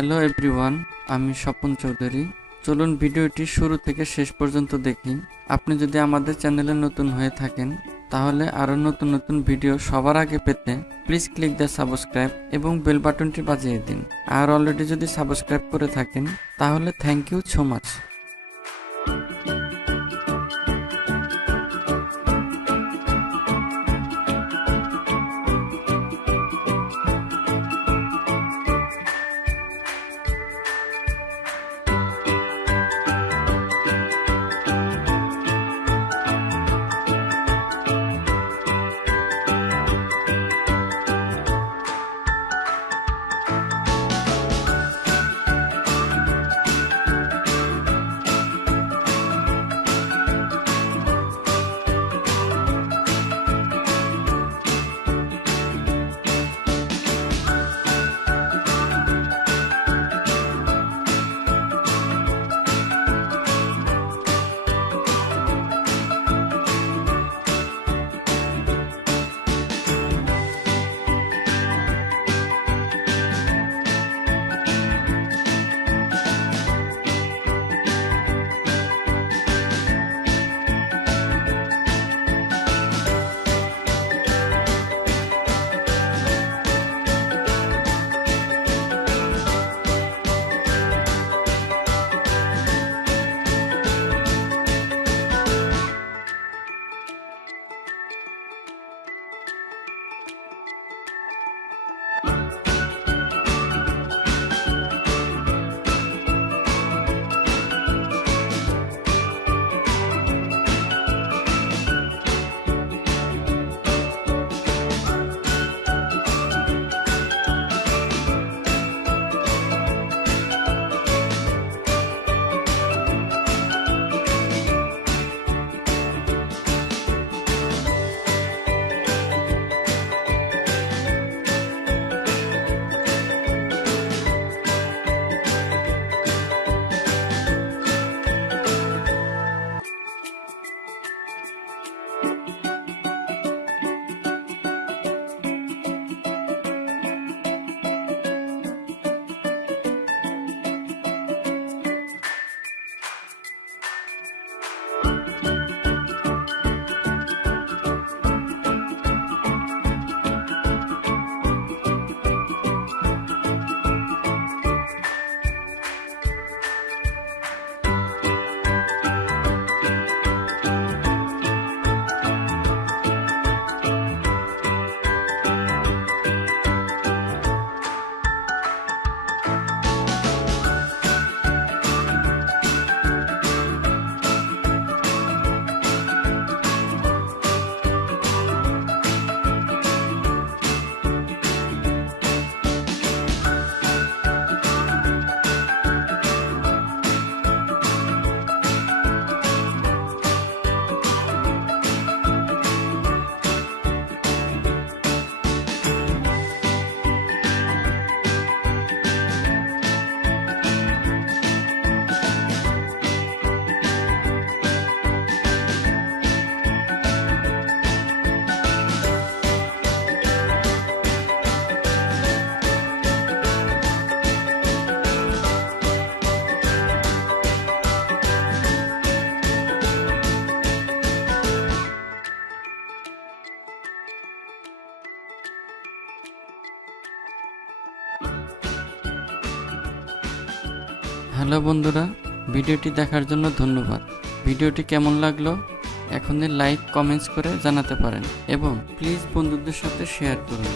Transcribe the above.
Hello everyone, আমি স্বপন চৌধুরী। চলুন ভিডিওটি শুরু থেকে শেষ পর্যন্ত দেখি। আপনি যদি আমাদের চ্যানেলে নতুন হয়ে থাকেন তাহলে আরও নতুন নতুন ভিডিও সবার আগে পেতে প্লিজ ক্লিক দ্য সাবস্ক্রাইব এবং বেল বাটনটি বাজিয়ে দিন। আর অলরেডি যদি সাবস্ক্রাইব করে থাকেন তাহলে thank you so much. Hello বন্ধুরা, ভিডিওটি দেখার জন্য ধন্যবাদ। ভিডিওটি কেমন লাগলো এখনই লাইক কমেন্টস করে জানাতে পারেন এবং প্লিজ বন্ধুদের সাথে শেয়ার করুন।